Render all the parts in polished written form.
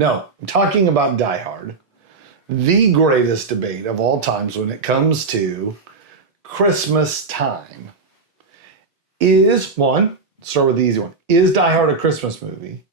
No, I'm talking about Die Hard. The greatest debate of all times when it comes to Christmas time is, one, start with the easy one. Is Die Hard a Christmas movie?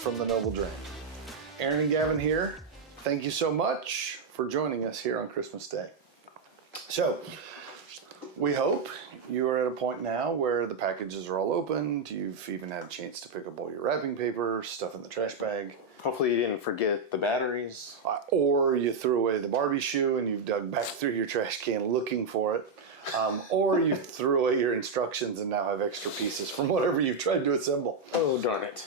From the Noble Dram. Aaron Gavin here. Thank you so much for joining us here on Christmas Day. So, we hope you are at a point now where the packages are all opened. You've even had a chance to pick up all your wrapping paper, stuff in the trash bag. Hopefully you didn't forget the batteries. Or you threw away the Barbie shoe and you've dug back through your trash can looking for it. Or you threw away your instructions and now have extra pieces from whatever you've tried to assemble. Oh, darn it.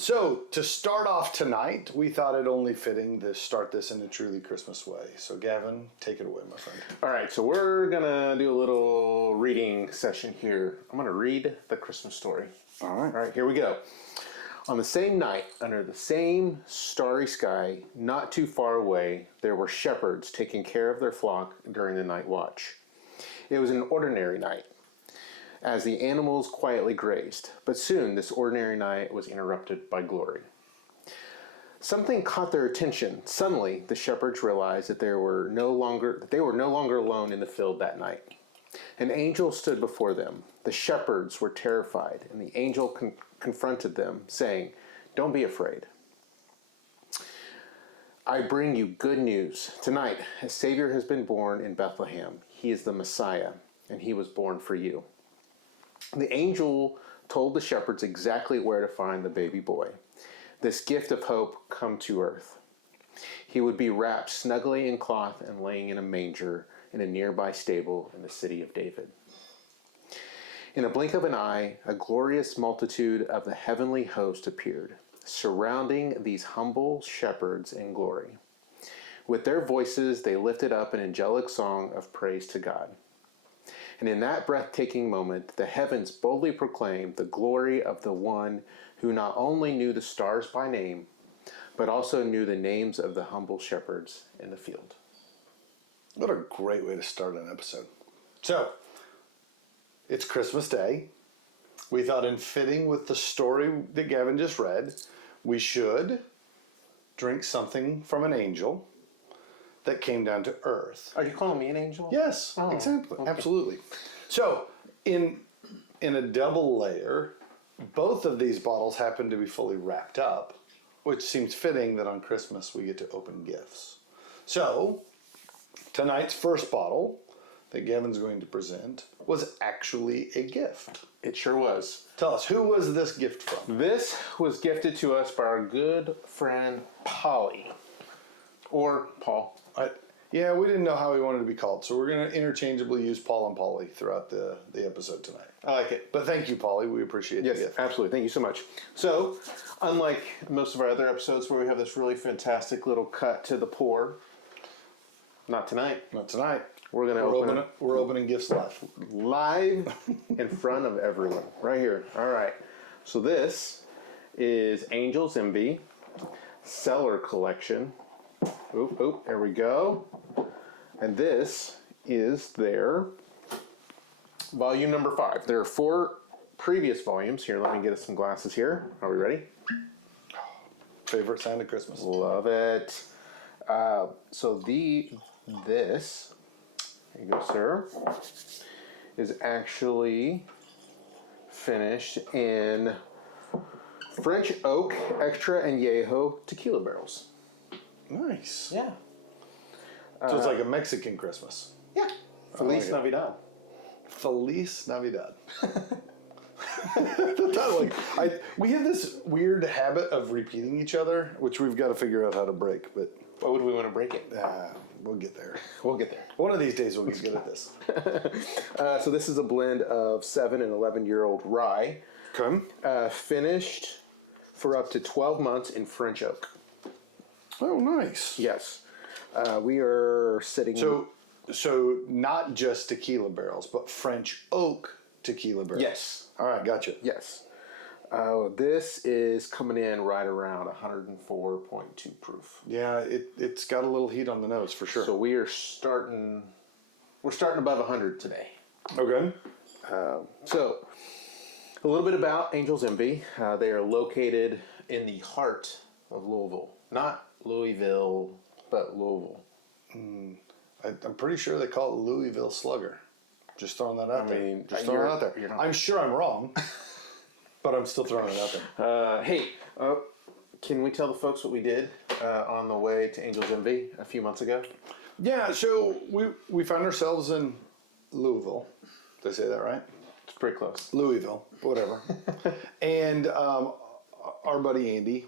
So to start off tonight, we thought it only fitting to start this in a truly Christmas way. So Gavin, take it away, my friend. All right, so we're going to do a little reading session here. I'm going to read the Christmas story. All right, here we go. On the same night, under the same starry sky, not too far away, there were shepherds taking care of their flock during the night watch. It was an ordinary night, as the animals quietly grazed, but soon this ordinary night was interrupted by glory. Something caught their attention. Suddenly, the shepherds realized that they were no longer alone in the field that night. An angel stood before them. The shepherds were terrified, and the angel confronted them, saying, "Don't be afraid. I bring you good news. Tonight, a Savior has been born in Bethlehem. He is the Messiah, and he was born for you." The angel told the shepherds exactly where to find the baby boy. This gift of hope come to earth. He would be wrapped snugly in cloth and laying in a manger in a nearby stable in the city of David. In a blink of an eye, a glorious multitude of the heavenly host appeared, surrounding these humble shepherds in glory. With their voices, they lifted up an angelic song of praise to God. And in that breathtaking moment, the heavens boldly proclaimed the glory of the one who not only knew the stars by name, but also knew the names of the humble shepherds in the field. What a great way to start an episode. So, it's Christmas Day. We thought in fitting with the story that Gavin just read, we should drink something from an angel that came down to earth. Are you calling me an angel? Yes, exactly. Okay. Absolutely. So, in a double layer, both of these bottles happen to be fully wrapped up, which seems fitting that on Christmas we get to open gifts. So, tonight's first bottle that Gavin's going to present was actually a gift. It sure was. Tell us, who was this gift from? This was gifted to us by our good friend Polly. Or Paul. Yeah, we didn't know how we wanted to be called, so we're going to interchangeably use Paul and Polly throughout the episode tonight. I like it. But thank you, Polly. We appreciate the gift. Yes, absolutely. Thank you so much. So, unlike most of our other episodes where we have this really fantastic little cut to the pour, not tonight. Not tonight. We're going to open it. We're opening gifts live in front of everyone. Right here. All right. So this is Angel's Envy Cellar Collection. Oop, there we go. And this is their volume number 5. There are 4 previous volumes. Here, let me get us some glasses here. Are we ready? Favorite sign of Christmas. Love it. So this, here you go, sir, is actually finished in French oak, extra, and Yeho tequila barrels. Nice. Yeah. So it's like a Mexican Christmas. Yeah. Feliz Navidad. Feliz Navidad. We have this weird habit of repeating each other, which we've got to figure out how to break. But why would we want to break it? We'll get there. We'll get there. One of these days we'll get good at this. So this is a blend of 7 and 11-year-old rye Okay. Finished for up to 12 months in French oak. Oh, nice. Yes. We are sitting... So not just tequila barrels, but French oak tequila barrels. Yes. All right, gotcha. Yes. This is coming in right around 104.2 proof. Yeah, it's got a little heat on the nose for sure. So we're starting above 100 today. Okay. So a little bit about Angel's Envy. They are located in the heart of Louisville. Not Louisville, but Louisville. I'm pretty sure they call it Louisville Slugger. Just throwing that out there. Just throwing it out there. Not... I'm sure I'm wrong, but I'm still throwing it out there. Hey, can we tell the folks what we did on the way to Angel's Envy a few months ago? Yeah, so we found ourselves in Louisville. Did I say that right? It's pretty close. Louisville, whatever. And our buddy Andy,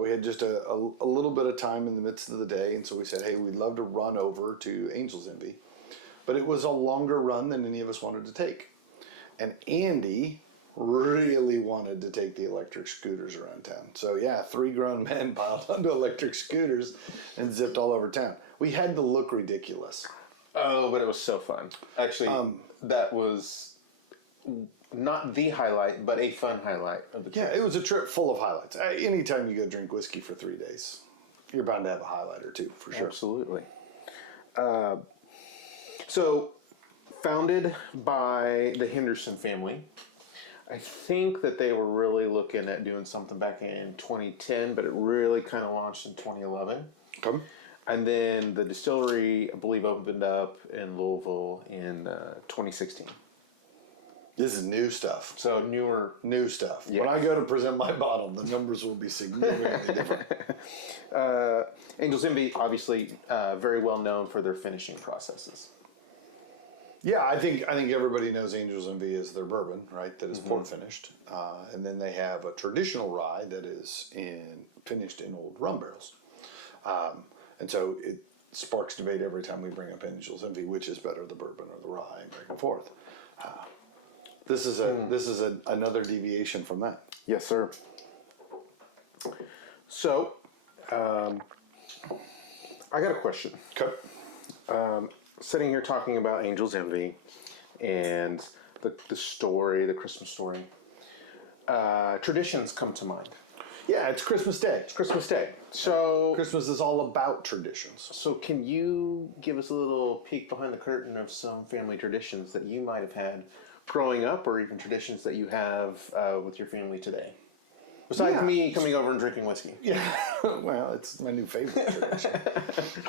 we had just a little bit of time in the midst of the day, and so we said, hey, we'd love to run over to Angel's Envy. But it was a longer run than any of us wanted to take. And Andy really wanted to take the electric scooters around town. So yeah, 3 grown men piled onto electric scooters and zipped all over town. We had to look ridiculous. Oh, but it was so fun. Actually, that was not the highlight, but a fun highlight of the trip. Yeah, it was a trip full of highlights. Anytime you go drink whiskey for 3 days, you're bound to have a highlight or two, for sure. Absolutely. So, founded by the Henderson family. I think that they were really looking at doing something back in 2010, but it really kind of launched in 2011. Okay. And then the distillery, I believe, opened up in Louisville in 2016. This is new stuff. So newer. New stuff. Yeah. When I go to present my bottle, the numbers will be significantly different. Angel's Envy, obviously, very well known for their finishing processes. Yeah, I think everybody knows Angel's Envy is their bourbon, right? That is port finished, and then they have a traditional rye that is finished in old rum barrels, and so it sparks debate every time we bring up Angel's Envy, which is better, the bourbon or the rye, and back and forth. This is another deviation from that. Yes, sir. So, I got a question. Okay. Sitting here talking about Angel's Envy and the story, the Christmas story, traditions come to mind. Yeah, it's Christmas Day. It's Christmas Day. So Christmas is all about traditions. So can you give us a little peek behind the curtain of some family traditions that you might have had growing up, or even traditions that you have with your family today? Besides me coming over and drinking whiskey. Yeah, well, it's my new favorite tradition.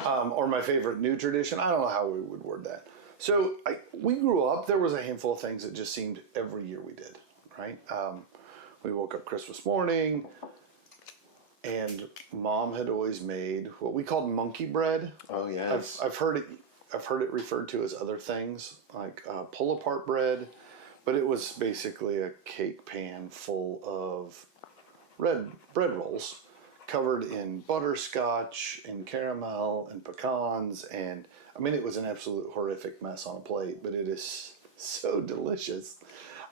Or my favorite new tradition. I don't know how we would word that. So we grew up, there was a handful of things that just seemed every year we did, right? We woke up Christmas morning, and Mom had always made what we called monkey bread. Oh, yes. I've heard it referred to as other things, like pull-apart bread, but it was basically a cake pan full of red bread rolls covered in butterscotch and caramel and pecans, and I mean, it was an absolute horrific mess on a plate, but it is so delicious.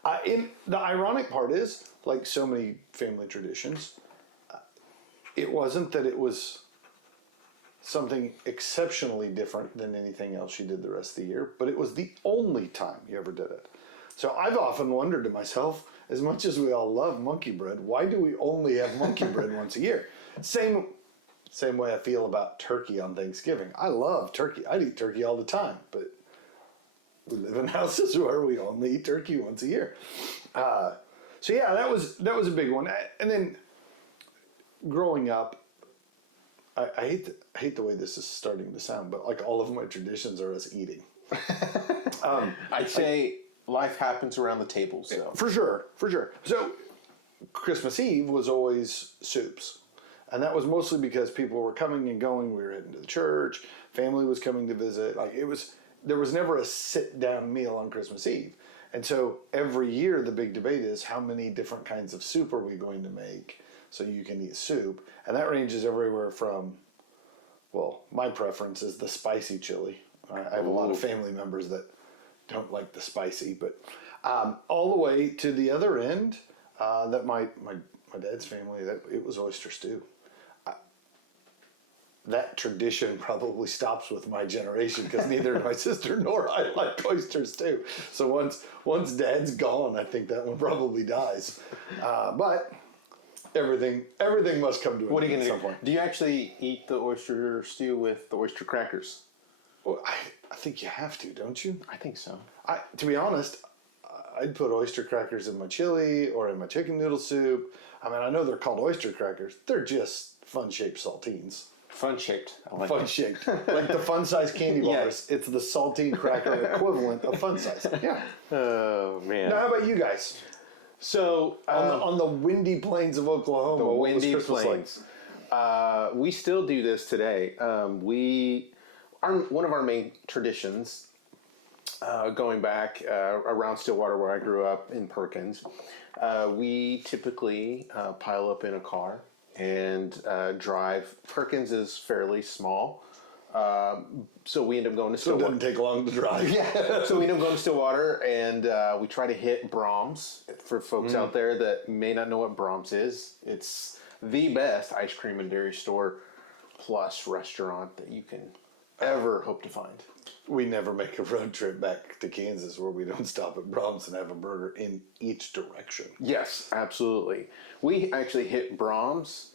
The ironic part is, like so many family traditions, it wasn't that it was something exceptionally different than anything else you did the rest of the year, but it was the only time you ever did it. So I've often wondered to myself, as much as we all love monkey bread, why do we only have monkey bread once a year? Same way I feel about turkey on Thanksgiving. I love turkey. I'd eat turkey all the time, but we live in houses where we only eat turkey once a year. So yeah, that was a big one. And then growing up, I hate the way this is starting to sound, but like all of my traditions are us eating. I'd say life happens around the table, so. For sure. So Christmas Eve was always soups. And that was mostly because people were coming and going. We were heading to the church. Family was coming to visit. There was never a sit-down meal on Christmas Eve. And so every year the big debate is, how many different kinds of soup are we going to make so you can eat soup? And that ranges everywhere from, well, my preference is the spicy chili. I have a lot of family members that don't like the spicy, but all the way to the other end, that my dad's family, that it was oyster stew. That tradition probably stops with my generation because neither my sister nor I like oyster stew. So once Dad's gone, I think that one probably dies. But everything must come to an end at some point. Do you actually eat the oyster stew with the oyster crackers? Well, I think you have to, don't you? I think so. To be honest, I'd put oyster crackers in my chili or in my chicken noodle soup. I mean, I know they're called oyster crackers. They're just fun-shaped saltines. Fun-shaped. I like Fun-shaped. Like the fun-size candy bars. Yes. It's the saltine cracker equivalent of fun-size. Yeah. Oh, man. Now, how about you guys? So, On the windy plains of Oklahoma, the what was windy Christmas plains. We still do this today. One of our main traditions, going back around Stillwater where I grew up in Perkins, we typically pile up in a car and drive. Perkins is fairly small, so we end up going to So it Stillwater. doesn't take long to drive. Yeah, so we end up going to Stillwater, and we try to hit Brahms. For folks out there that may not know what Brahms is, it's the best ice cream and dairy store plus restaurant that you can ever hope to find. We never make a road trip back to Kansas where we don't stop at Brahms and have a burger in each direction. Yes, absolutely. We actually hit Brahms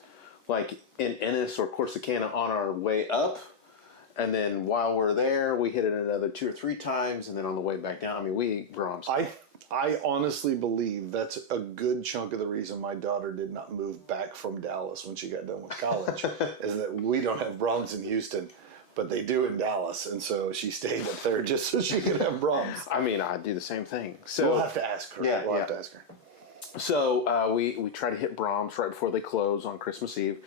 like in Ennis or Corsicana on our way up. And then while we're there, we hit it another 2 or 3 times. And then on the way back down, I mean, we eat Brahms. I honestly believe that's a good chunk of the reason my daughter did not move back from Dallas when she got done with college, is that we don't have Brahms in Houston, but they do in Dallas. And so she stayed up there just so she could have Brahms. I mean, I do the same thing. So We'll have to ask her. Yeah, we'll yeah. have to ask her. So we try to hit Brahms right before they close on Christmas Eve.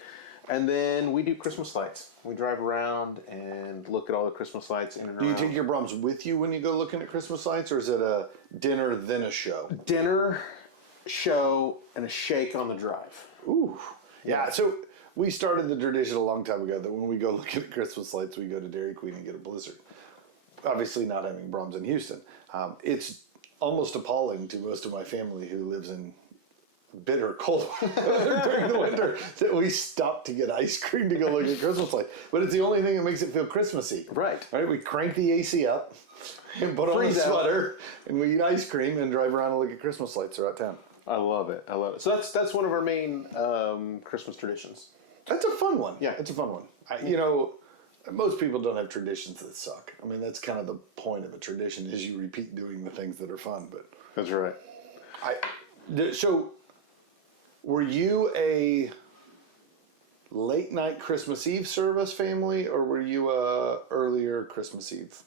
And then we do Christmas lights. We drive around and look at all the Christmas lights in and Do you around. take your Brahms with you when you go looking at Christmas lights, or is it a dinner then a show? Dinner, show, and a shake on the drive. Ooh. Yeah, so we started the tradition a long time ago that when we go look at Christmas lights, we go to Dairy Queen and get a Blizzard. Obviously not having Brahms in Houston. It's almost appalling to most of my family who lives in bitter cold weather during the winter that we stop to get ice cream to go look at Christmas lights. But it's the only thing that makes it feel Christmassy. Right. We crank the AC up and put on a Freeze out. sweater and we eat ice cream and drive around and look at Christmas lights throughout town. I love it. I love it. So that's one of our main Christmas traditions. That's a fun one. Yeah. It's a fun one. You know, most people don't have traditions that suck. I mean, that's kind of the point of a tradition is you repeat doing the things that are fun. But That's right. so, were you a late night Christmas Eve service family, or were you a earlier Christmas Eve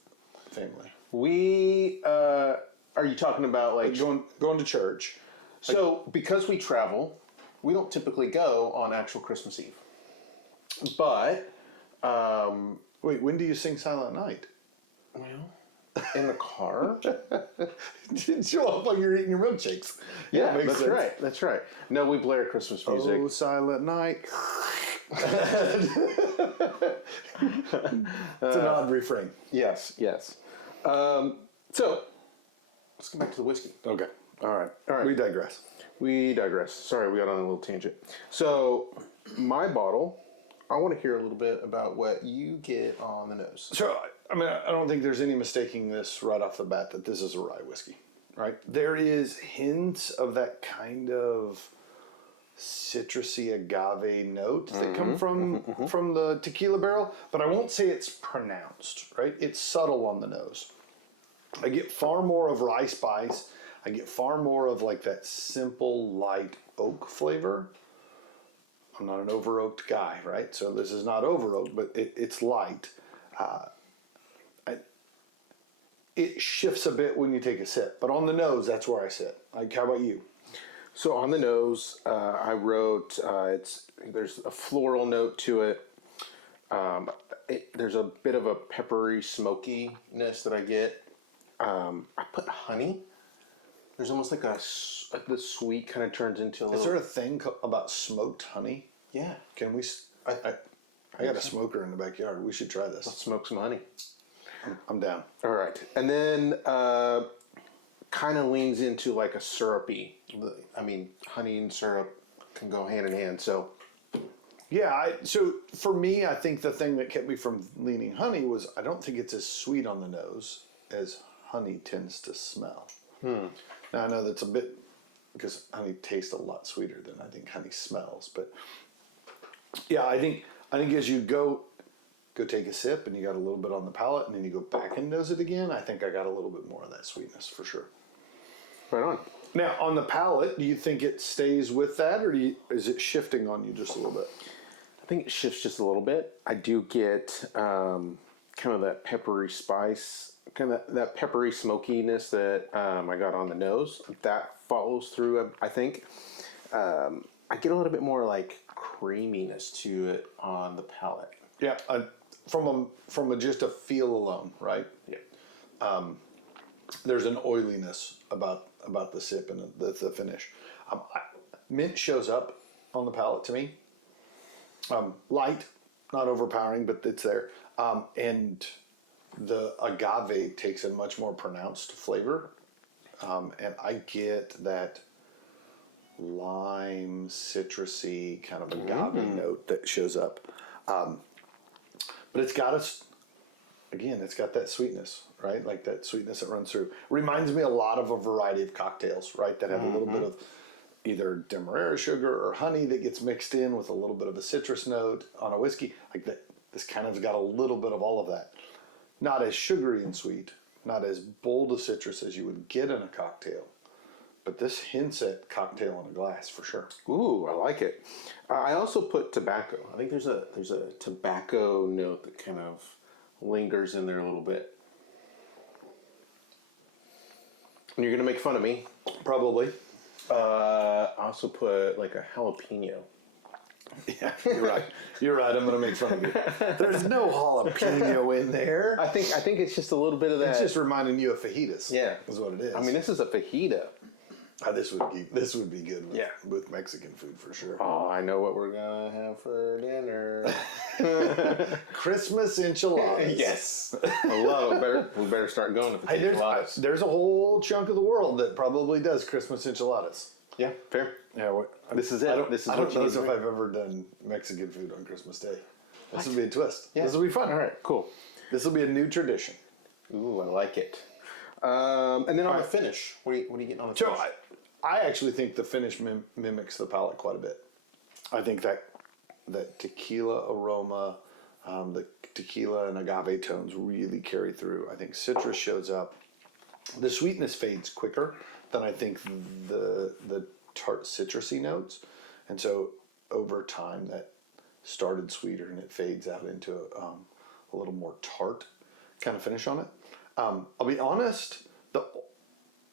family? We are you talking about like Going to church? so because we travel, we don't typically go on actual Christmas Eve. But Wait, when do you sing Silent Night? well, in the car. Didn't show up while you're eating your milkshakes. Yeah, makes that's sense. right. That's right. No, we blare Christmas music. Oh, Silent Night. It's an odd refrain. Yes, yes. So let's get back to the whiskey. Okay. All right. All right. We digress. We digress. Sorry, we got on a little tangent. So my bottle, I want to hear a little bit about what you get on the nose. So, I mean, I don't think there's any mistaking this right off the bat that this is a rye whiskey, right? There is hints of that kind of citrusy agave note that come from the tequila barrel, but I won't say it's pronounced, right? It's subtle on the nose. I get far more of rye spice. I get far more of like that simple, light oak flavor. I'm not an over oaked guy, right? So this is not over oaked, but it's light. It shifts a bit when you take a sip, but on the nose, that's where I sit. Like, how about you? So on the nose, I wrote there's a floral note to it. There's a bit of a peppery smokiness that I get. I put honey. There's almost like the sweet kind of turns into a Is little. there a thing about smoked honey? Yeah. Can we? I got a smoker in the backyard. We should try Let's this. smoke some honey. I'm down. All right, and then kind of leans into like a syrupy. I mean, honey and syrup can go hand in hand. So Yeah, so for me, I think the thing that kept me from leaning honey was I don't think it's as sweet on the nose as honey tends to smell. Now I know that's a bit, because honey tastes a lot sweeter than I think honey smells, but yeah, I think as you go take a sip and you got a little bit on the palate and then you go back and nose it again, I think I got a little bit more of that sweetness for sure. right on. Now on the palate, do you think it stays with that, or is it shifting on you just a little bit? I think it shifts just a little bit. I do get kind of that peppery spice, kind of that peppery smokiness that I got on the nose. That follows through, I think. I get a little bit more like creaminess to it on the palate. Yeah, from just a feel alone, right? Yeah. There's an oiliness about the sip and the finish. Mint shows up on the palate to me. Light, not overpowering, but it's there. And the agave takes a much more pronounced flavor. And I get that lime, citrusy kind of agave note that shows up. But it's got it's got that sweetness, right? Like that sweetness that runs through. Reminds me a lot of a variety of cocktails, right? That have a little bit of either demerara sugar or honey that gets mixed in with a little bit of a citrus note on a whiskey. Like that, this kind of's got a little bit of all of that. Not as sugary and sweet, not as bold a citrus as you would get in a cocktail. But this hints at cocktail in a glass for sure. Ooh, I like it. I also put tobacco. I think there's a tobacco note that kind of lingers in there a little bit. And you're gonna make fun of me. Probably. I also put like a jalapeno. Yeah, you're right. You're right. I'm gonna make fun of you. There's no jalapeno in there. I think it's just a little bit of that. It's just reminding you of fajitas. Yeah, is what it is. I mean, this is a fajita. This would be good with Mexican food for sure. Oh, I know what we're gonna have for dinner. Christmas enchiladas. Yes, I love it. We better start going to enchiladas. There's a whole chunk of the world that probably does Christmas enchiladas. Yeah, fair. Yeah, this is it. I don't know if I've ever done Mexican food on Christmas Day. This will be a twist. Yeah. This will be fun. All right, cool. This will be a new tradition. Ooh, I like it. And then on the finish, what are you getting on the finish? So I actually think the finish mimics the palate quite a bit. I think that tequila aroma, the tequila and agave tones really carry through. I think citrus shows up. The sweetness fades quicker than I think the tart citrusy notes. And so over time that started sweeter and it fades out into a little more tart kind of finish on it. I'll be honest,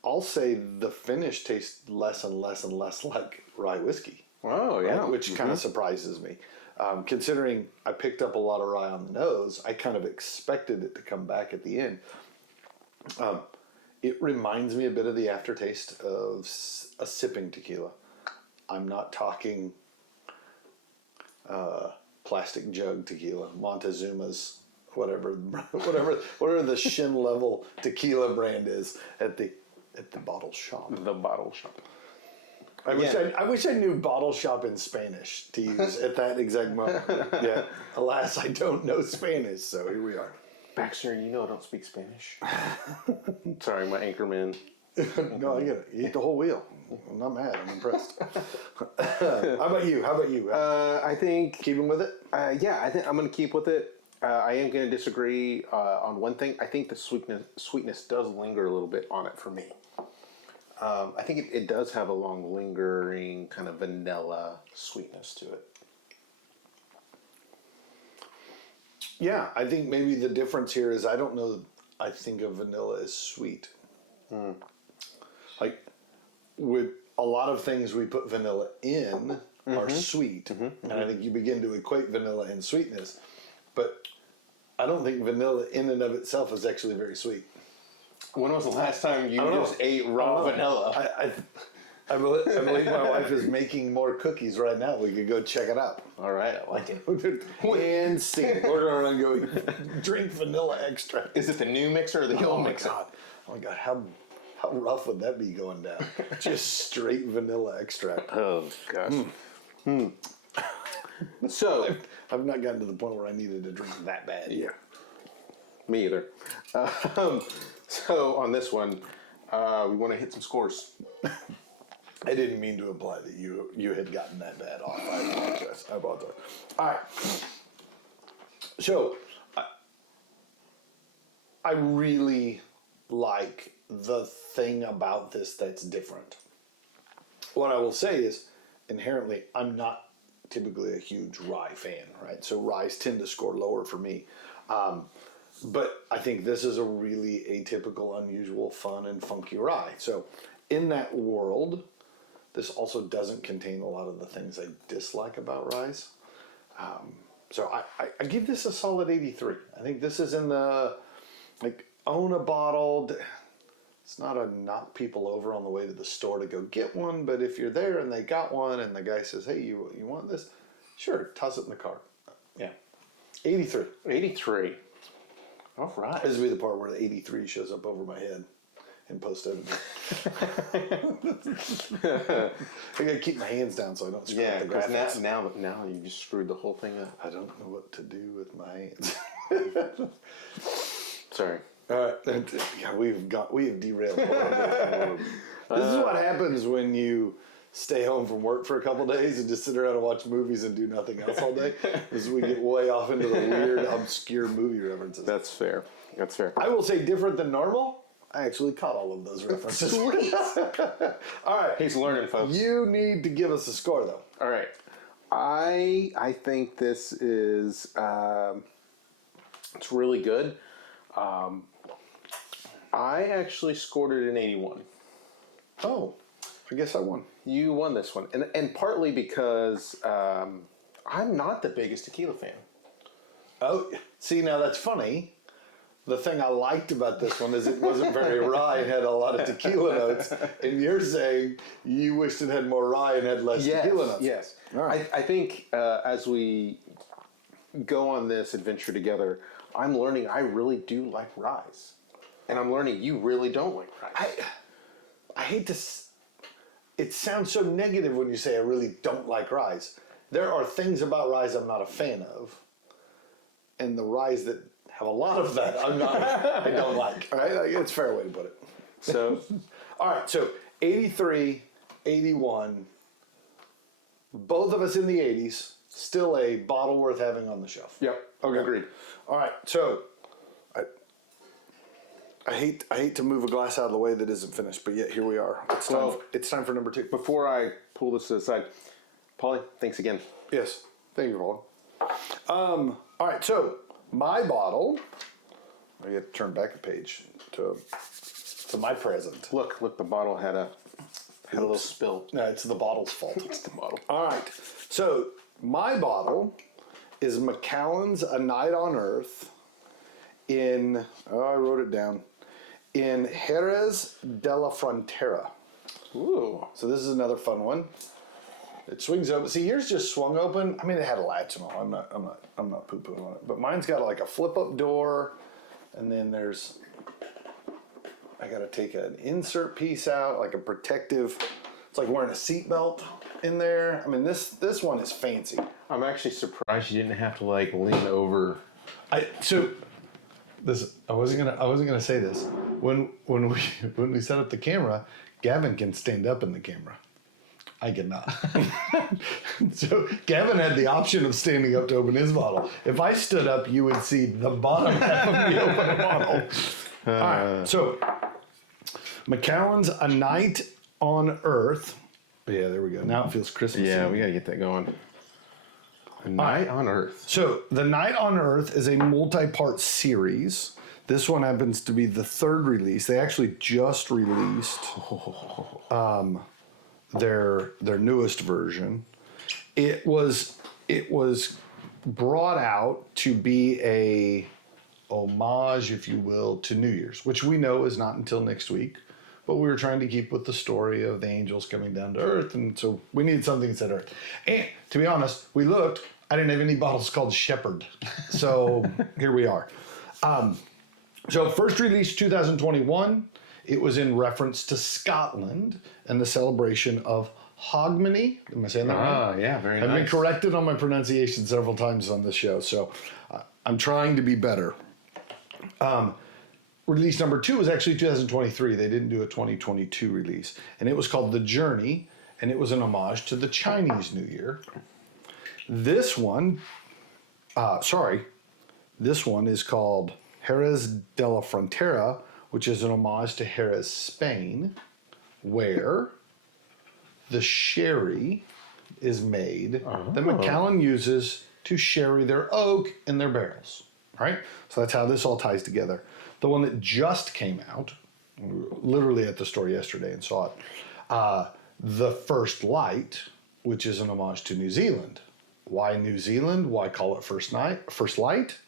I'll say the finish tastes less and less and less like rye whiskey. Oh, yeah. Right? Which kind of surprises me. Considering I picked up a lot of rye on the nose, I kind of expected it to come back at the end. It reminds me a bit of the aftertaste of a sipping tequila. I'm not talking plastic jug tequila, Montezuma's, whatever the shin level tequila brand is at the bottle shop. The bottle shop. I wish I knew bottle shop in Spanish to use at that exact moment. Yeah. Alas, I don't know Spanish, so here we are. Baxter, you know I don't speak Spanish. Sorry, my anchorman. No, I get it. You eat the whole wheel. I'm not mad. I'm impressed. How about you? I think Keeping with it? Yeah, I think I'm going to keep with it. I am going to disagree on one thing. I think the sweetness does linger a little bit on it for me. I think it does have a long lingering kind of vanilla sweetness to it. Yeah, I think maybe the difference here is I don't know. I think of vanilla as sweet. Like with a lot of things we put vanilla in are sweet, and I think you begin to equate vanilla and sweetness. But I don't think vanilla in and of itself is actually very sweet. When was the last time you just ate raw vanilla? I believe my wife is making more cookies right now. We could go check it out. All right, I like it. And see, we're going to go drink vanilla extract. Is it the new mixer or the old mixer? God. Oh my God, how How rough would that be going down? Just straight vanilla extract. Oh, gosh. So, I've not gotten to the point where I needed to drink that bad. yeah. Me either. So, on this one, we want to hit some scores. I didn't mean to imply that you had gotten that bad off. I apologize. All right. So, I really like the thing about this that's different. What I will say is, inherently, I'm not typically a huge rye fan, right? So ryes tend to score lower for me. But I think this is a really atypical, unusual, fun, and funky rye. So in that world, this also doesn't contain a lot of the things I dislike about ryes. So I give this a solid 83. I think this is in the, like, own a bottle. It's not a knock people over on the way to the store to go get one, but if you're there and they got one and the guy says, hey, you want this? Sure, toss it in the cart. Yeah. 83. 83. All right. This will be the part where the 83 shows up over my head in post-editing. I gotta keep my hands down so I don't screw up the graphics. Now you just screwed the whole thing up. I don't know what to do with my hands. Sorry. All right, yeah, we have derailed. This is what happens when you stay home from work for a couple days and just sit around and watch movies and do nothing else all day. Is we get way off into the weird, obscure movie references. That's fair. That's fair. I will say, different than normal, I actually caught all of those references. Sweet. All right. He's learning, folks. You need to give us a score, though. All right. I think this is it's really good. I actually scored it an 81. Oh, I guess I won. You won this one, and partly because I'm not the biggest tequila fan. Oh, see, now that's funny. The thing I liked about this one is it wasn't very rye and had a lot of tequila notes. And you're saying you wished it had more rye and had less tequila notes. Yes. All right. I think as we go on this adventure together, I'm learning I really do like ryes. And I'm learning you really don't like ryes. I hate to... It sounds so negative when you say I really don't like ryes. There are things about ryes I'm not a fan of. And the ryes that have a lot of that I don't like. All right? It's a fair way to put it. So, all right, so 83, 81, both of us in the 80s, still a bottle worth having on the shelf. yep. Okay. Agreed. All right, so I hate to move a glass out of the way that isn't finished, but yet here we are. It's time for number 2. Before I pull this to the side, Paulie, thanks again. Yes, thank you, Paul. All right, so my bottle. I get to turn back a page to my present. Look, the bottle had a little spill. No, it's the bottle's fault. It's the bottle. All right, so my bottle is Macallan's A Night on Earth in, I wrote it down, in Jerez de la Frontera. Ooh. So this is another fun one. It swings open. See, yours just swung open. I mean, it had a latch and all. I'm not poo-pooing on it. But mine's got like a flip-up door, and then there's, I got to take an insert piece out, like a protective. It's like wearing a seatbelt in there. I mean, this one is fancy. I'm actually surprised you didn't have to like lean over. I wasn't gonna say this. When we set up the camera, Gavin can stand up in the camera. I cannot. So Gavin had the option of standing up to open his bottle. If I stood up, you would see the bottom half of the open bottle. All right. So Macallan's A Night on Earth. Yeah, there we go. Now it feels Christmas. Yeah, we gotta get that going. A Night on Earth. So The Night on Earth is a multi-part series. This one happens to be the 3rd release. They actually just released their newest version. It was brought out to be a homage, if you will, to New Year's, which we know is not until next week. But we were trying to keep with the story of the angels coming down to Earth, and so we needed something that said Earth. And to be honest, we looked. I didn't have any bottles called Shepherd, so here we are. So first release 2021. It was in reference to Scotland and the celebration of Hogmanay. Am I saying that right? Yeah, very I've nice. been corrected on my pronunciation several times on this show, so I'm trying to be better. Release number 2 was actually 2023. They didn't do a 2022 release. And it was called The Journey, and it was an homage to the Chinese New Year. This one, this one is called Jerez de la Frontera, which is an homage to Jerez, Spain, where the sherry is made that Macallan uses to sherry their oak in their barrels. Right? So that's how this all ties together. The one that just came out, literally at the store yesterday and saw it, The First Light, which is an homage to New Zealand. Why New Zealand? Why call it First Light?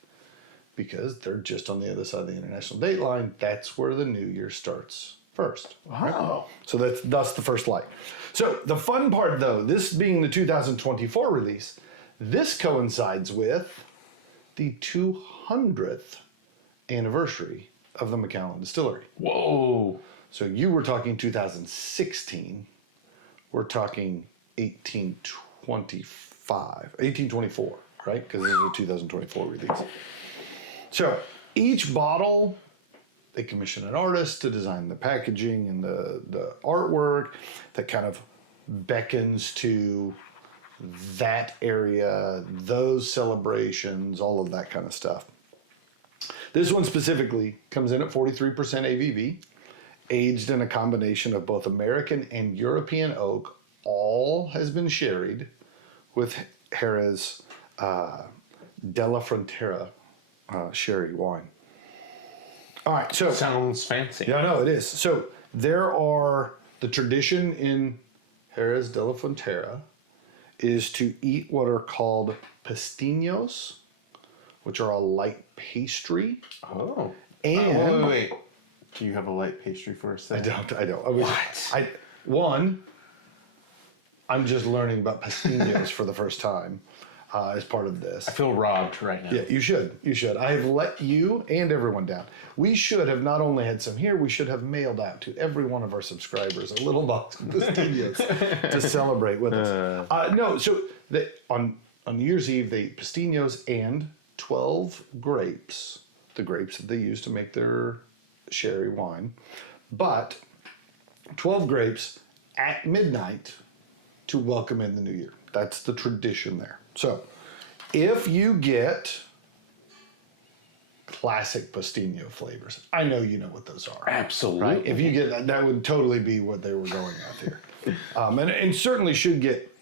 Because they're just on the other side of the international date line. That's where the new year starts first. Wow. So that's the First Light. So the fun part, though, this being the 2024 release, this coincides with the 200th anniversary of the Macallan Distillery. Whoa. So you were talking 2016. We're talking 1824, right? Because this is a 2024 release. So each bottle, they commission an artist to design the packaging and the artwork that kind of beckons to that area, those celebrations, all of that kind of stuff. This one specifically comes in at 43% ABV, aged in a combination of both American and European oak. All has been sherried with Jerez de la Frontera sherry wine. All right, so Sounds fancy. yeah, no, it is. So there are the tradition in Jerez de la Frontera is to eat what are called pastiños, which are a light pastry. Oh. And wait. Do you have a light pastry for us? I don't. What? I'm just learning about pastiños for the first time as part of this. I feel robbed right now. Yeah, you should. You should. I have let you and everyone down. We should have not only had some here, we should have mailed out to every one of our subscribers a little box of pastiños to celebrate with us. On New Year's Eve, they eat pastiños and 12 grapes, the grapes that they use to make their sherry wine, but 12 grapes at midnight to welcome in the new year. That's the tradition there. So if you get classic pastiño flavors, I know you know what those are. Absolutely. Right? If you get that would totally be what they were going with here. And certainly should get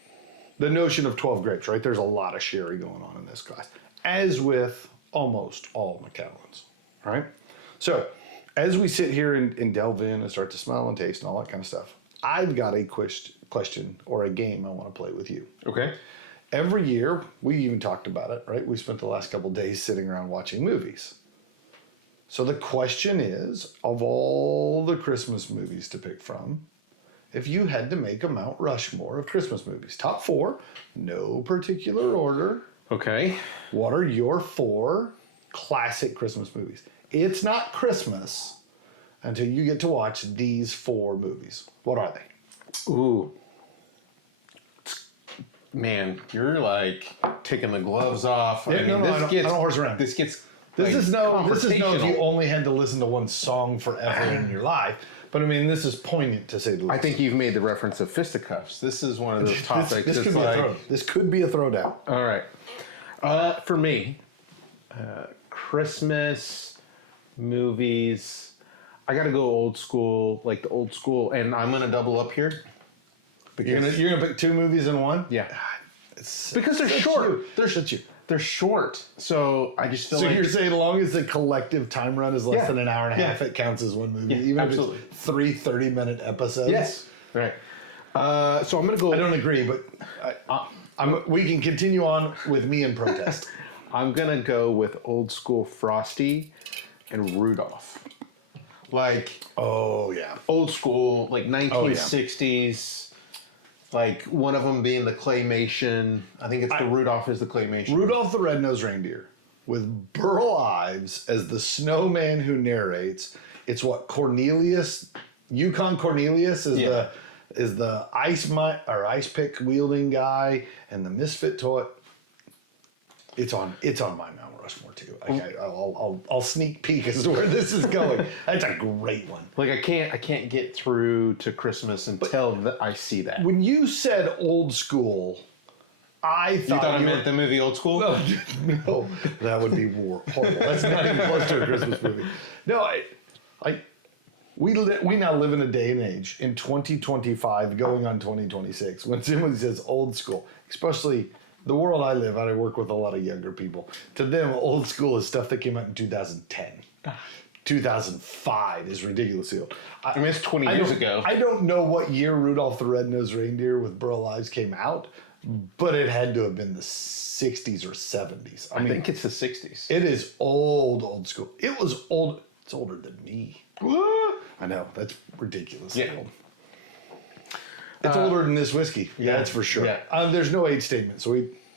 the notion of 12 grapes, right? There's a lot of sherry going on in this glass, as with almost all Macallans, right? So as we sit here and delve in and start to smell and taste and all that kind of stuff, I've got a question or a game I want to play with you. Okay. Every year, we even talked about it, right? We spent the last couple of days sitting around watching movies. So the question is, of all the Christmas movies to pick from, if you had to make a Mount Rushmore of Christmas movies, top 4, no particular order, Okay. what are your 4 classic Christmas movies? It's not Christmas until you get to watch these 4 movies. What are they? Ooh. Man, you're like taking the gloves off. Yeah, I don't horse around. This gets. This is no if you confrontational. only had to listen to one song forever in your life. But I mean, this is poignant to say the least. I think you've made the reference of fisticuffs. This is one of those topics. This could be a throw. This could be a throwdown. All right. For me, Christmas movies. I got to go old school, like the old school, and I'm gonna double up here. You're gonna pick 2 movies in one? Yeah. Because they're That's short. you. That's you. They're short, so I just feel So like you're saying as long as the collective time run is less Yeah. than an hour and a half, Yeah. it counts as one movie, Yeah, even absolutely. if it's 3 30-minute episodes? yes, right. So I'm gonna go. I don't agree, but we can continue on with me in protest. I'm gonna go with old school Frosty and Rudolph. Like Oh, yeah. old school, like 1960s. Like one of them being the claymation. I think it's the Rudolph is the claymation. Rudolph the Red-Nosed Reindeer, with Burl Ives as the snowman who narrates, It's what Cornelius, Yukon Cornelius is the ice pick wielding guy, and the misfit toy. It's on my Mount Rushmore too. I'll sneak peek as to where this is going. That's a great one. Like I can't get through to Christmas until I see that. When you said old school, I thought you thought I meant the movie Old School? No, that would be horrible. That's not even close to a Christmas movie. No, we now live in a day and age in 2025, going on 2026, when somebody says old school, especially the world I live in, I work with a lot of younger people. To them, old school is stuff that came out in 2010. 2005 is ridiculously old. I mean, it's 20 years ago. I don't know what year Rudolph the Red-Nosed Reindeer with Burl Ives came out, but it had to have been the 60s or 70s. I think it's the 60s. It is old school. It was old. It's older than me. I know. That's ridiculous. Yeah. Old. It's older than this whiskey. Yeah, that's for sure. Yeah. There's no age statement, so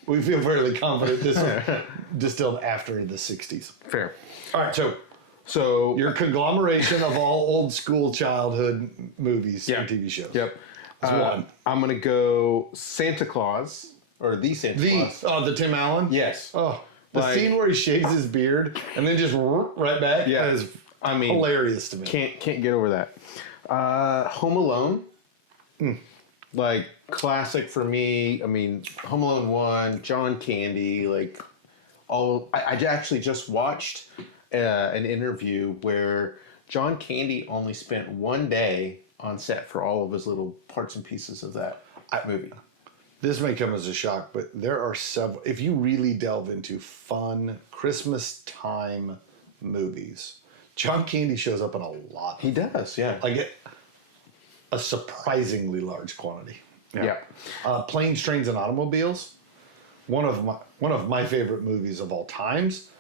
we feel fairly confident this was distilled after the 60s. Fair. All right, so your conglomeration of all old school childhood movies and TV shows. Yep. That's one. I'm going to go Santa Claus, or the Santa Claus. Oh, the Tim Allen? Yes. Oh, the scene where he shaves his beard and then just right back is hilarious to me. Can't get over that. Home Alone. Like, classic for me. I mean, Home Alone 1, John Candy, like, I actually just watched an interview where John Candy only spent one day on set for all of his little parts and pieces of that movie. This may come as a shock, but there are several. If you really delve into fun Christmas time movies, John Candy shows up in a lot. He does, yeah. Like a surprisingly large quantity. Yeah. Planes, Trains, and Automobiles. One of my favorite movies of all times.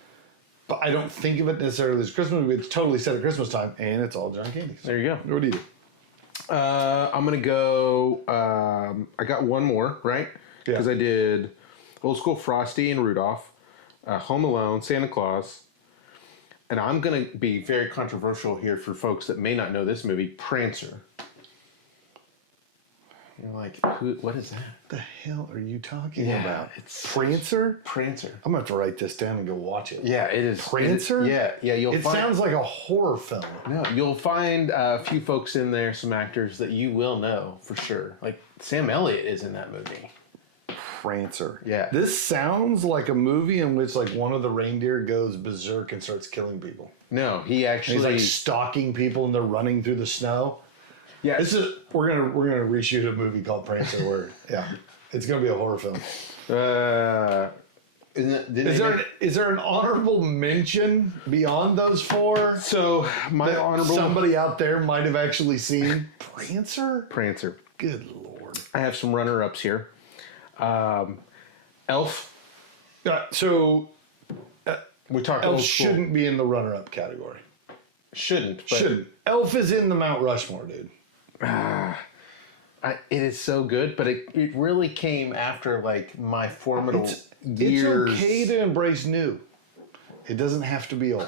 But I don't think of it necessarily as a Christmas movie. It's totally set at Christmas time, and it's all John Candy. There you go. What do you do? I'm going to go, I got one more, right? Because I did Old School Frosty and Rudolph, Home Alone, Santa Claus, and I'm going to be very controversial here for folks that may not know this movie, Prancer. You're like, what is that? What the hell are you talking about? It's Prancer? Prancer. I'm going to have to write this down and go watch it. Yeah, it is. Prancer? Yeah. It sounds like a horror film. No, you'll find a few folks in there, some actors that you will know for sure. Like Sam Elliott is in that movie. Prancer. Yeah. This sounds like a movie in which like one of the reindeer goes berserk and starts killing people. No, he actually... And he's like stalking people and they're running through the snow. Yeah, we're gonna reshoot a movie called Prancer where it's gonna be a horror film. Is there an honorable mention beyond those four? So somebody out there might have actually seen Prancer. Good Lord! I have some runner-ups here. Elf. We talked. Elf shouldn't be in the runner-up category. Shouldn't. Elf is in the Mount Rushmore, dude. It is so good, but it really came after like my formidable years. It's okay to embrace new. It doesn't have to be old.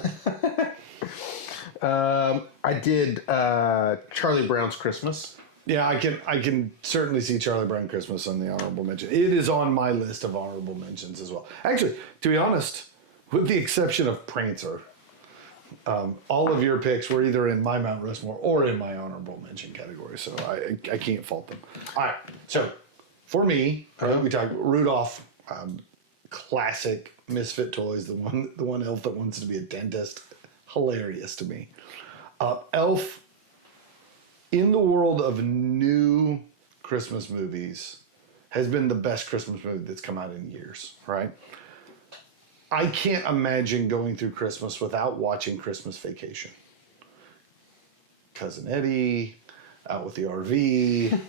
I did Charlie Brown's Christmas. Yeah, I can certainly see Charlie Brown Christmas on the honorable mention. It is on my list of honorable mentions as well. Actually, to be honest, with the exception of Prancer, all of your picks were either in my Mount Rushmore or in my honorable mention category, so I can't fault them. All right, so for me, we talked Rudolph, classic misfit toys, the one elf that wants to be a dentist, hilarious to me. Elf, in the world of new Christmas movies, has been the best Christmas movie that's come out in years, right? I can't imagine going through Christmas without watching Christmas Vacation. Cousin Eddie, out with the RV,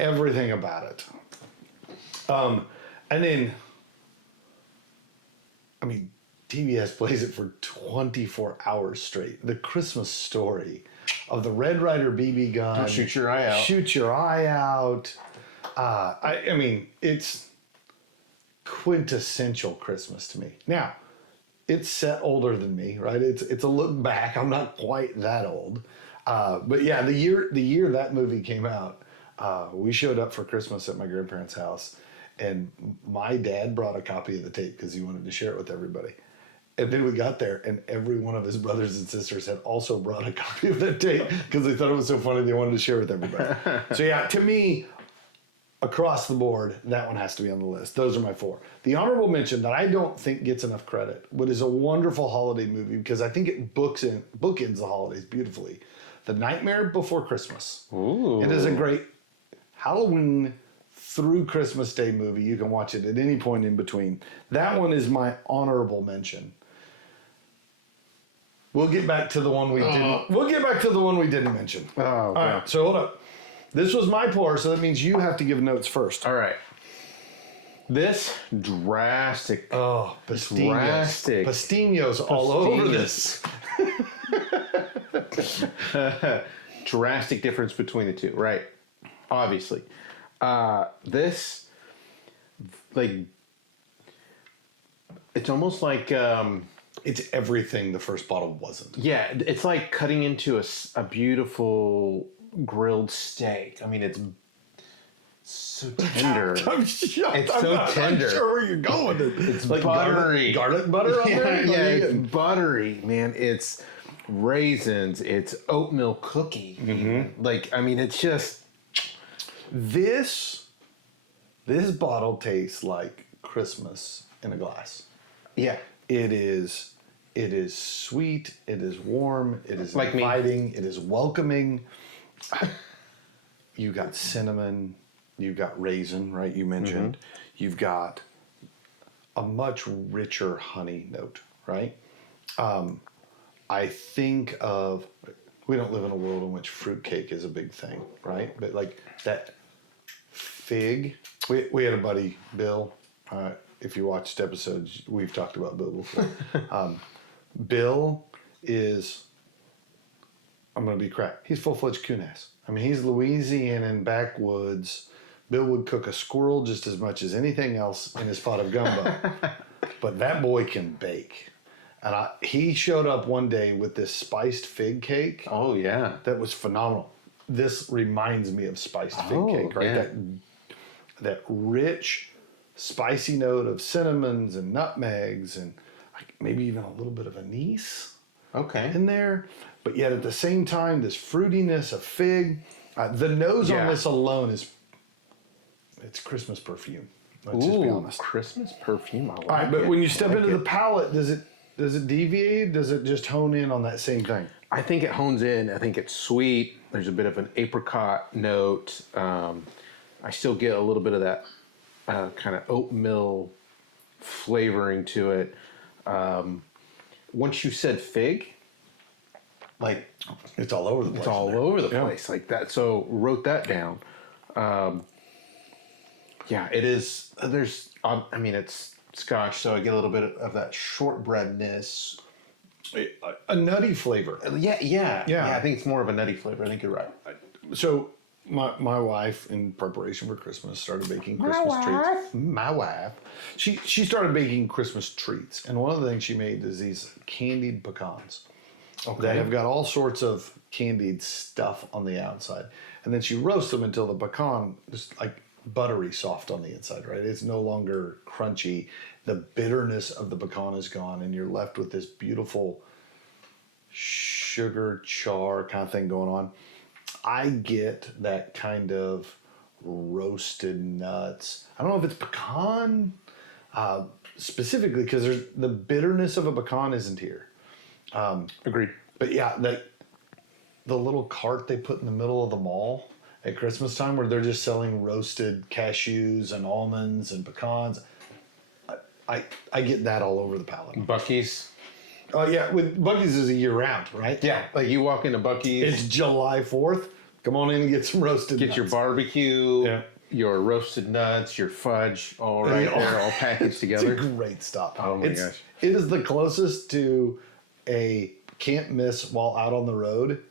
everything about it. And then, I mean, TBS plays it for 24 hours straight. The Christmas Story of the Red Ryder BB gun. Don't shoot your eye out. Shoot your eye out. I mean, it's quintessential Christmas to me. Now, it's set older than me, right? It's a look back. I'm not quite that old. But yeah, the year that movie came out, we showed up for Christmas at my grandparents' house, and my dad brought a copy of the tape because he wanted to share it with everybody. And then we got there, and every one of his brothers and sisters had also brought a copy of that tape because they thought it was so funny they wanted to share with everybody. So yeah, to me, across the board, that one has to be on the list. Those are my 4. The honorable mention that I don't think gets enough credit, but is a wonderful holiday movie because I think it bookends the holidays beautifully. The Nightmare Before Christmas. Ooh. It is a great Halloween through Christmas Day movie. You can watch it at any point in between. That one is my honorable mention. We'll get back to the one we didn't. We'll get back to the one we didn't mention. Oh, all wow. right. So hold up. This was my pour, so that means you have to give notes first. All right. This drastic. Oh, pastinos. Drastic. Pastinos all over this. Drastic difference between the two, right? Obviously. This, like, it's almost like... It's everything the first bottle wasn't. yeah, it's like cutting into a beautiful grilled steak. I mean, it's so tender. I'm shocked. It's I'm so not tender. sure where you're going with it. It's like buttery. Garlic butter on there? Yeah, Like, it's buttery, man. It's raisins. It's oatmeal cookie. Mm-hmm. Like, I mean, it's just... This bottle tastes like Christmas in a glass. Yeah. It is sweet, it is warm, it is Like inviting, it is welcoming. You got cinnamon, you've got raisin, right? You mentioned. You've got a much richer honey note, right? I think of, we don't live in a world in which fruitcake is a big thing, right? But like that fig, we had a buddy, Bill, if you watched episodes, we've talked about Bill before. Bill is, I'm going to be correct, he's full-fledged coon-ass. I mean, he's Louisianan backwoods. Bill would cook a squirrel just as much as anything else in his pot of gumbo. But that boy can bake. And he showed up one day with this spiced fig cake. Oh, yeah. That was phenomenal. This reminds me of spiced fig cake, right? Yeah. That rich, spicy note of cinnamons and nutmegs and maybe even a little bit of anise in there. But yet at the same time, this fruitiness of fig. The nose on this alone it's Christmas perfume. Let's just be honest. Christmas perfume. I like All right, but it. when you step into the palate, does it deviate? Does it just hone in on that same thing? I think it hones in. I think it's sweet. There's a bit of an apricot note. I still get a little bit of that kind of oatmeal flavoring to it. Once you said fig, like it's all over the place. it's all over the place like that. So wrote that down. Yeah, it is. I mean, it's Scotch, so I get a little bit of that shortbreadness. A nutty flavor. Yeah. I think it's more of a nutty flavor. I think you're right. So my wife, in preparation for Christmas, started baking Christmas treats. My wife, she started baking Christmas treats, and one of the things she made is these candied pecans that have got all sorts of candied stuff on the outside, and then she roasts them until the pecan is like buttery soft on the inside. Right? It's no longer crunchy. The bitterness of the pecan is gone, and you're left with this beautiful sugar char kind of thing going on. I get that kind of roasted nuts. I don't know if it's pecan specifically because there's the bitterness of a pecan isn't here. Agreed. But yeah, the little cart they put in the middle of the mall at Christmas time where they're just selling roasted cashews and almonds and pecans. I get that all over the palate. Buc-ee's. Oh yeah, with Buc-ee's is a year round, right? Yeah, like you walk into Buc-ee's. It's July 4th. Come on in and get some roasted nuts. Get your barbecue, Yeah. your roasted nuts, your fudge, all right there, all packaged together. It's a great stop. Oh my gosh. It is the closest to a can't miss while out on the road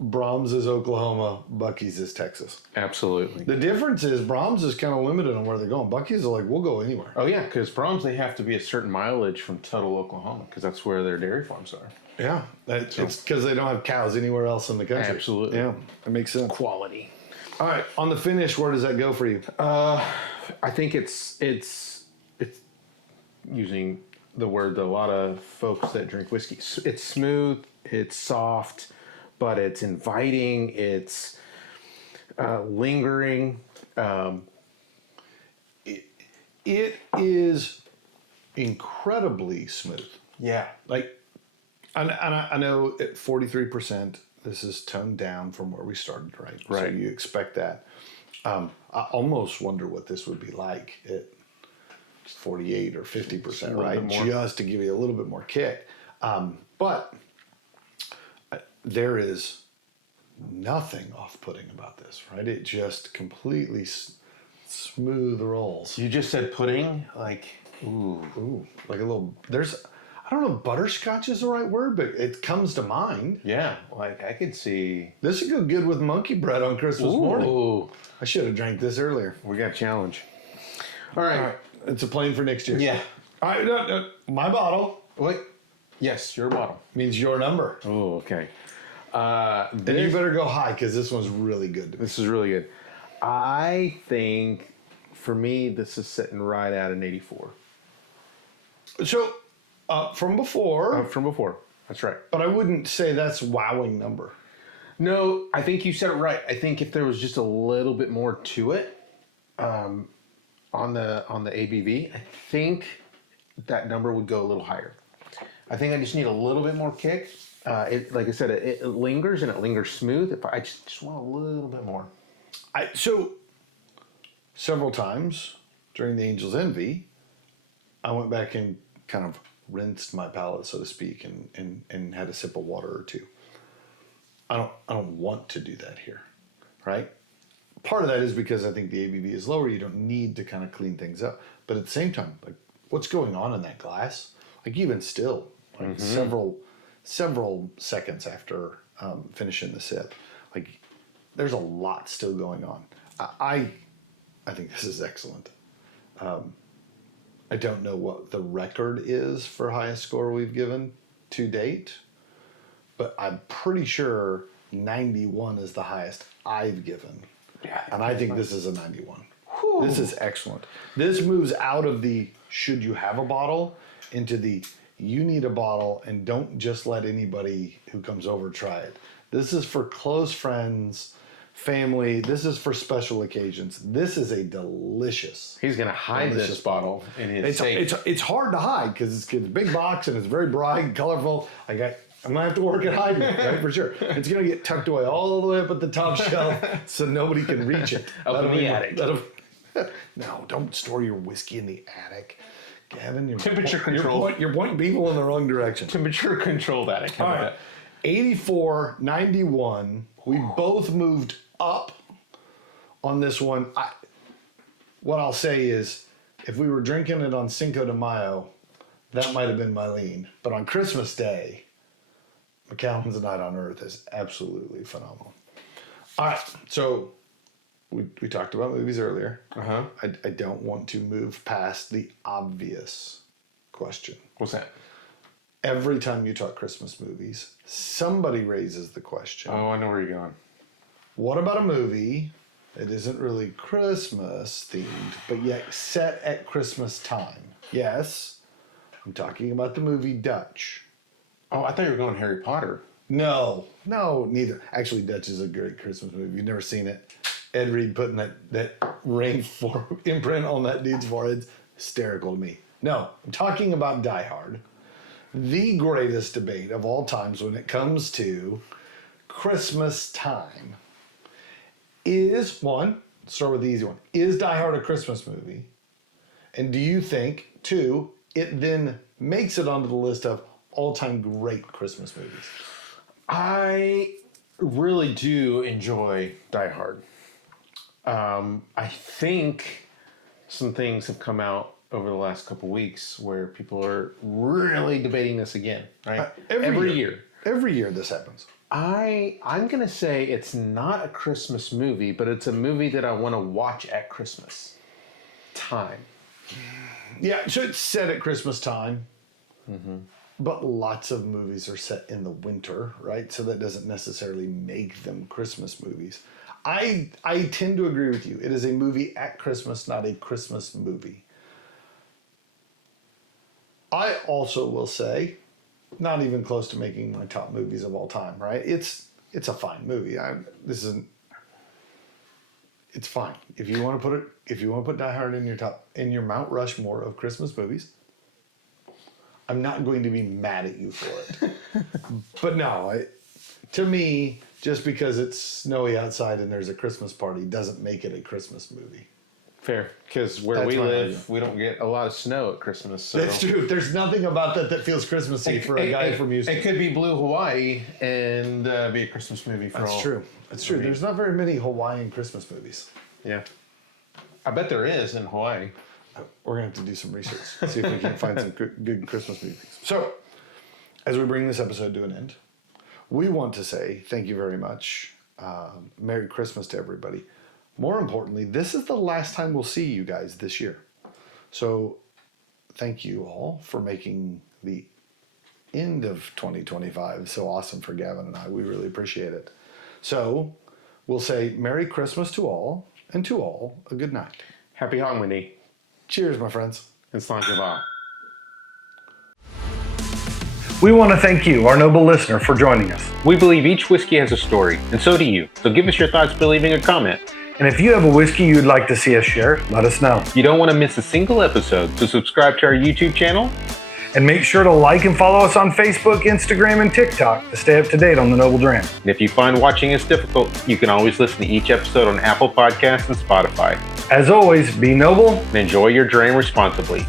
Brahms is Oklahoma, Buc-ee's is Texas. Absolutely. The difference is Brahms is kind of limited on where they're going. Buc-ee's are like, we'll go anywhere. Oh, yeah, because Brahms, they have to be a certain mileage from Tuttle, Oklahoma, because that's where their dairy farms are. Yeah, it's because they don't have cows anywhere else in the country. Absolutely. Yeah, that makes sense. Quality. All right, on the finish, where does that go for you? I think it's using the word that a lot of folks that drink whiskey. It's smooth, it's soft, but it's inviting, it's lingering. It is incredibly smooth. Yeah. Like, I know at 43%, this is toned down from where we started, right? Right. So you expect that. I almost wonder what this would be like at 48 or 50%, right? Just to give you a little bit more kick. But there is nothing off-putting about this, right? It just completely smooth rolls. You just said pudding, like, ooh. Like a little, I don't know if butterscotch is the right word, but it comes to mind. Yeah, like I could see. This would go good with monkey bread on Christmas morning. Ooh. I should have drank this earlier. We got a challenge. All right. It's a plan for next year. Yeah. All right, no, my bottle. Wait. Yes, your bottle. Means your number. Oh, okay. Then you better go high because this one's really good. This is really good. I think, for me, this is sitting right at an 84. So, from before. From before. That's right. But I wouldn't say that's wowing number. No, I think you said it right. I think if there was just a little bit more to it on the ABV, I think that number would go a little higher. I think I just need a little bit more kick. Like I said, it lingers and it lingers smooth. If I just want a little bit more. So, several times during the Angel's Envy, I went back and kind of rinsed my palate, so to speak, and had a sip of water or two. I don't want to do that here, right? Part of that is because I think the ABV is lower. You don't need to kind of clean things up. But at the same time, like, what's going on in that glass? Like, even still, like several seconds after finishing the sip, like, there's a lot still going on. I think this is excellent. I don't know what the record is for highest score we've given to date, but I'm pretty sure 91 is the highest I've given. Yeah, and I think this is a 91. Whew. This is excellent. This moves out of the should you have a bottle into the you need a bottle and don't just let anybody who comes over try it. This is for close friends, family. This is for special occasions. This is a delicious. He's going to hide this bottle in his safe. It's hard to hide because it's a big box and it's very bright and colorful. I'm going to have to work at hiding it, right, for sure. It's going to get tucked away all the way up at the top shelf so nobody can reach it. Up in the attic. No, don't store your whiskey in the attic. Gavin, temperature control. You're pointing people in the wrong direction. Temperature controlled attic. All right. 84, 91. We both moved up on this one. What I'll say is, if we were drinking it on Cinco de Mayo, that might have been my lean. But on Christmas Day, Macallan's Night on Earth is absolutely phenomenal. All right, so we talked about movies earlier. Uh-huh. I don't want to move past the obvious question. What's that? Every time you talk Christmas movies, somebody raises the question. Oh, I know where you're going. What about a movie that isn't really Christmas themed, but yet set at Christmas time? Yes, I'm talking about the movie Dutch. Oh, I thought you were going Harry Potter. No, neither. Actually, Dutch is a great Christmas movie. You've never seen it. Ed Reed putting that ring imprint on that dude's forehead, hysterical to me. No, I'm talking about Die Hard. The greatest debate of all times when it comes to Christmas time is, one, start with the easy one, is Die Hard a Christmas movie? And do you think, two, it then makes it onto the list of all-time great Christmas movies? I really do enjoy Die Hard. I think some things have come out over the last couple weeks where people are really debating this again, right? Every year. Every year this happens. I'm going to say it's not a Christmas movie, but it's a movie that I want to watch at Christmas time. Yeah, so it's set at Christmas time. But lots of movies are set in the winter, right? So that doesn't necessarily make them Christmas movies. I tend to agree with you. It is a movie at Christmas, not a Christmas movie. I also will say, not even close to making my top movies of all time, right? It's a fine movie. It's fine. If you want to put Die Hard in your Mount Rushmore of Christmas movies, I'm not going to be mad at you for it. But no, to me, just because it's snowy outside and there's a Christmas party doesn't make it a Christmas movie. Fair, because where we live, we don't get a lot of snow at Christmas. So. That's true. There's nothing about that feels Christmassy for a guy from Houston. It could be Blue Hawaii and be a Christmas movie for all. That's true. That's true. There's not very many Hawaiian Christmas movies. Yeah. I bet there is in Hawaii. We're going to have to do some research, see if we can find some good Christmas movies. So, as we bring this episode to an end, we want to say thank you very much. Merry Christmas to everybody. More importantly, this is the last time we'll see you guys this year. So, thank you all for making the end of 2025 so awesome for Gavin and I. We really appreciate it. So, we'll say Merry Christmas to all, and to all, a good night. Happy Hogmanay. Cheers, my friends. And Slanjava. We want to thank you, our noble listener, for joining us. We believe each whiskey has a story, and so do you. So give us your thoughts by leaving a comment. And if you have a whiskey you'd like to see us share, let us know. You don't want to miss a single episode, so subscribe to our YouTube channel. And make sure to like and follow us on Facebook, Instagram, and TikTok to stay up to date on the Noble Dram. And if you find watching us difficult, you can always listen to each episode on Apple Podcasts and Spotify. As always, be noble And enjoy your dram responsibly.